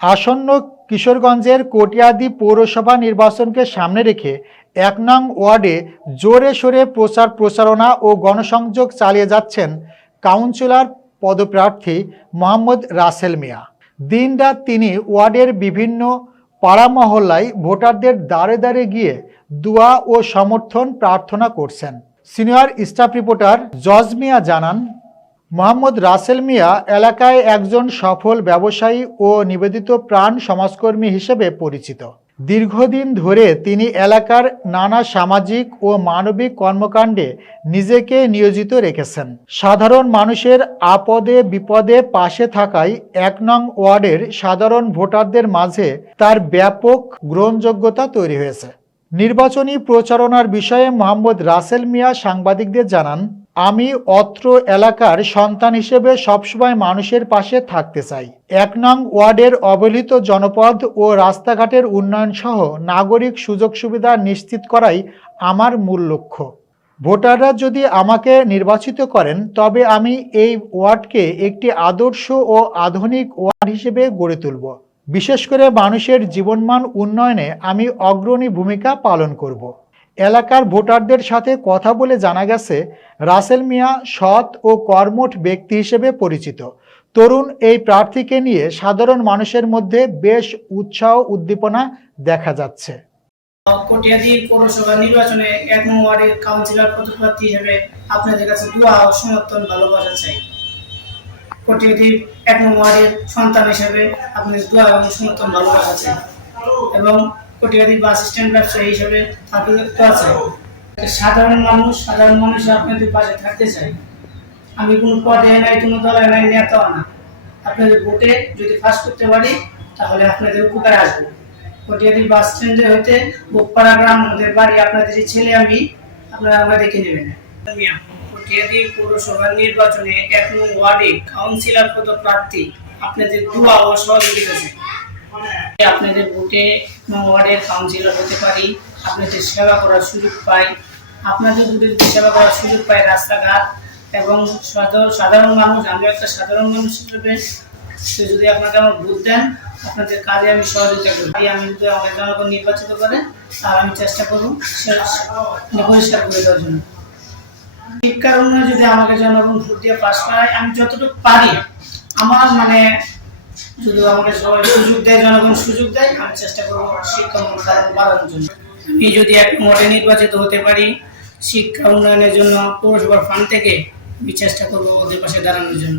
আসন্ন কিশোরগঞ্জের কটিয়াদী পৌরসভা নির্বাচনকে সামনে রেখে ১ নং ওয়ার্ডে জোরে সোরে প্রচার প্রচারণা ও গণসংযোগ চালিয়ে যাচ্ছেন কাউন্সিলর পদপ্রার্থী মোহাম্মদ রাসেল মিয়া। দিনরাত তিনি ওয়ার্ডের বিভিন্ন পাড়া মহল্লায় ভোটারদের দ্বারে দ্বারে গিয়ে দোয়া ও সমর্থন প্রার্থনা করছেন। সিনিয়র স্টাফ রিপোর্টার জজ মিয়া জানান, মোহাম্মদ রাসেল মিয়া এলাকায় একজন সফল ব্যবসায়ী ও নিবেদিত প্রাণ সমাজকর্মী হিসেবে পরিচিত। দীর্ঘদিন ধরে তিনি এলাকার নানা সামাজিক ও মানবিক কর্মকাণ্ডে নিজেকে নিয়োজিত রেখেছেন। সাধারণ মানুষের আপদে বিপদে পাশে থাকায় ১ নং ওয়ার্ডের সাধারণ ভোটারদের মাঝে তার ব্যাপক গ্রহণযোগ্যতা তৈরি হয়েছে। নির্বাচনী প্রচারণার বিষয়ে মোহাম্মদ রাসেল মিয়া সাংবাদিকদের জানান, আমি অত্র এলাকার সন্তান হিসেবে সবসময় মানুষের পাশে থাকতে চাই। ১ নং ওয়ার্ডের অবহেলিত জনপদ ও রাস্তাঘাটের উন্নয়ন সহ নাগরিক সুযোগ সুবিধা নিশ্চিত করাই আমার মূল লক্ষ্য। ভোটাররা যদি আমাকে নির্বাচিত করেন তবে আমি এই ওয়ার্ডকে একটি আদর্শ ও আধুনিক ওয়ার্ড হিসেবে গড়ে তুলব। বিশেষ করে মানুষের জীবনমান উন্নয়নে আমি অগ্রণী ভূমিকা পালন করব। এলাকার ভোটারদের সাথে কথা বলে জানা গেছে, রাসেল মিয়া সৎ ও কর্মঠ ব্যক্তি হিসেবে পরিচিত। তরুণ এই প্রার্থীকে নিয়ে সাধারণ মানুষের মধ্যে বেশ উৎসাহ উদ্দীপনা দেখা যাচ্ছে। কটিয়াদী পৌরসভা নির্বাচনে ১ নং ওয়ার্ডের কাউন্সিলর পদপ্রার্থী হিসেবে আপনাদের কাছে দোয়া ও সমর্থন ভালোবাসা চাই। কটিয়াদী ১ নং ওয়ার্ডের সন্তান হিসেবে আপনাদের দোয়া এবং সমর্থন ভালোবাসা চাই এবং কটিয়াদী বাস স্ট্যান্ড ব্যবসায়ী হিসেবে আপনাদের দোয়া চাই। সাধারণ মানুষ আপনাদের পাশে থাকতে চাই। আমি কোনো পদে নাই, কোনো দলে নাই, নেতাও না। আপনাদের ভোটে যদি পাস করতে পারি তাহলে আপনাদের উপকারে আসবো। কটিয়াদী বাস স্ট্যান্ডে হইতে বোকপাড়া গ্রাম আমাদের বাড়ি। আপনাদের ছেলে আমি, আপনারা দেখে নেবেন। কটিয়াদী পৌরসভা নির্বাচনে ১ নং ওয়ার্ডে কাউন্সিলর পদপ্রার্থী আপনাদের দোয়া ও সহযোগিতা চাই। আপনাদের ভোটে ১ নং ওয়ার্ডের কাউন্সিলর হতে পারি, আপনাদের সেবা করার সুযোগ পাই। আপনাদের ভোটে সেবা করার সুযোগ পাই রাস্তাঘাট এবং সাধারণ মানুষ। আমি একটা সাধারণ মানুষ হিসেবে যদি আপনাকে আমার ভোট দেন, আপনাদের কাজে আমি সহযোগিতা করি। আমি যদি আমাকে জনগণ নির্বাচিত করেন তাহলে আমি চেষ্টা করব পরিষ্কার করে দেওয়ার জন্য। শিক্ষার উন্নয়নে যদি আমাকে জনগণ ভোট দিয়ে পাস করায়, আমি যতটুকু পারি আমার যদি আমাকে সবাই সুযোগ দেয়, জনগণ সুযোগ দেয়, আমি চেষ্টা করবো শিক্ষা বাড়ানোর জন্য। আমি যদি ১ নং ওয়ার্ডে নির্বাচিত হতে পারি, শিক্ষা উন্নয়নের জন্য পৌরসভার ফান্ড থেকে আমি চেষ্টা করবো ওদের পাশে দাঁড়ানোর জন্য।